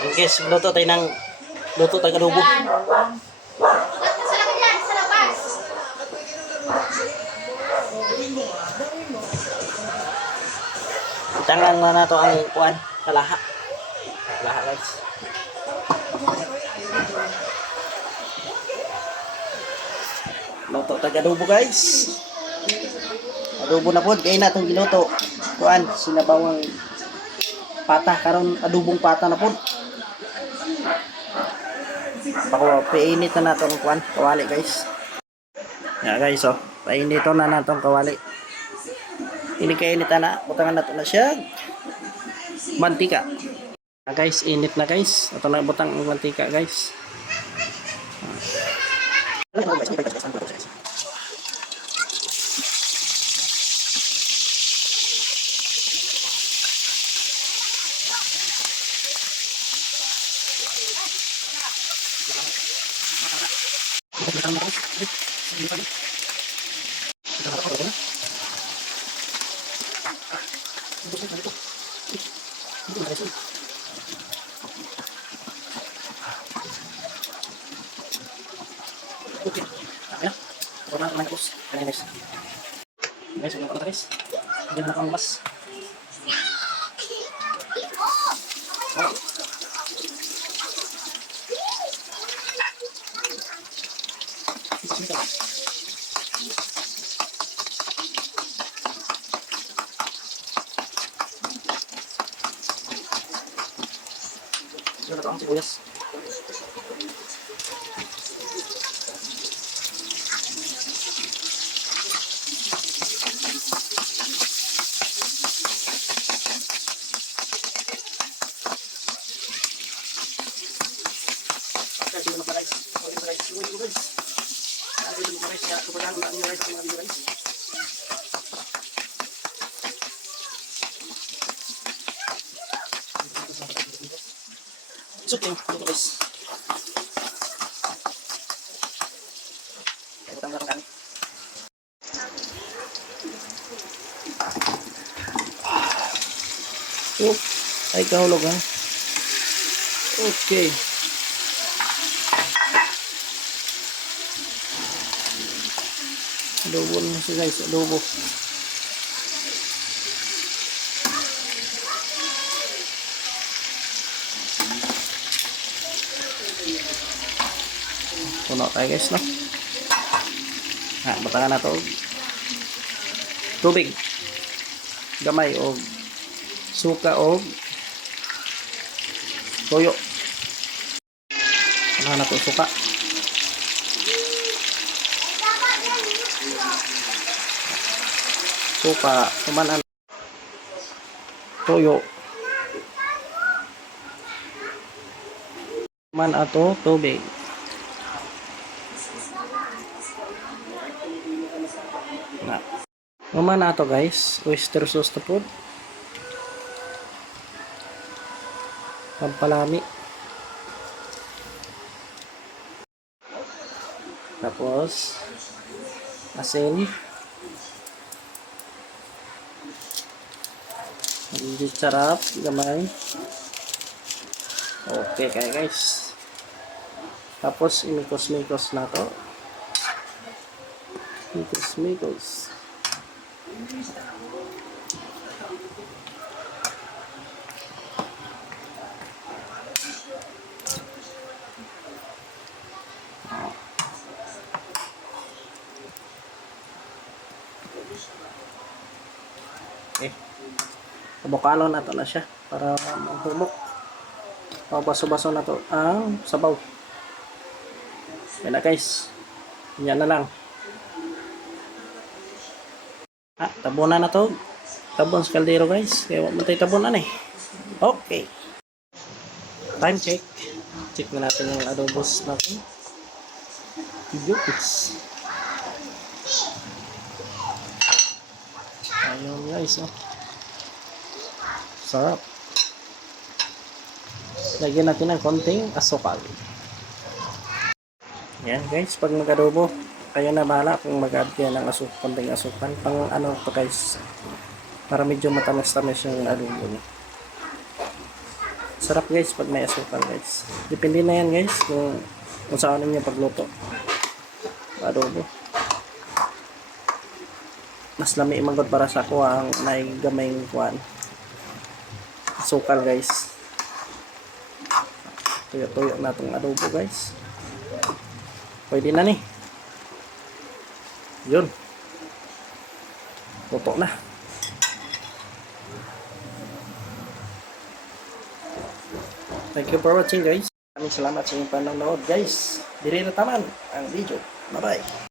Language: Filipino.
In case, luto tayo adobo. Tangan na nato ang kuan, kalaha. Kalaha guys. Luto tayo adobo guys. Adobo na po, kaya na itong giluto. Kuan, sinabawang pata, karon adobong pata na po. Painit na nato ang kuan, kawali guys. Yeah guys, oh, painit na nato ang kawali. Ini kainit na, butangan nato na siya. Mantika. Guys, init na guys. Ito na butang ang mantika guys. Okay. Ayan. Ito na naman guys. Ayan guys. Guys, wala pa guys. Diyan na kang mas. Oh. Diyan na kang sibuyas. Suking, ito guys. Butang lang kami. Oh, ay kahulog ha. Okay. Adobo na siya guys, adobo. Puno tayo guys, no? Ha, batangan na to. Tubig. Gamay o suka o toyo. Ano na to suka. Suka, kumanan. Toyo. Man ato tubig. Mama na to guys, oyster sauce na po. Pampalami. Tapos asin. Hindi sarap, gamay. Okay kaya guys. Tapos imikos-mikos na to. Mikos-mikos. Okay. Abokalo na to na siya para maghumok. Baso-baso na to ang sabaw. Yan na guys. Yan na lang. Tabunan na to. Tabon sa kaldero guys. Kaya wag mo tayo tabunan eh. Okay. Time check. Check na natin yung adobos natin. Yupis. Ayun guys, oh. Sarap. Lagyan natin ng konting asukal. Yan guys, pag mag-adobo, kayo na bahala kung mag-add kayo ng konting asukal. Pang ano to guys, para medyo matamis-tamis yung adobo niyo. Sarap guys pag may asukal guys. Depende na yan guys kung saan ninyo pagluto. Adobo. Mas lami magod para sa ko ang naigamay kuan. Asukal guys. Tuyo-tuyo na itong adobo guys. Pwede na ni. Yun. Luto na. Thank you for watching guys. Maraming salamat sa inyong panonood guys. Diri na taman ang video. Bye bye.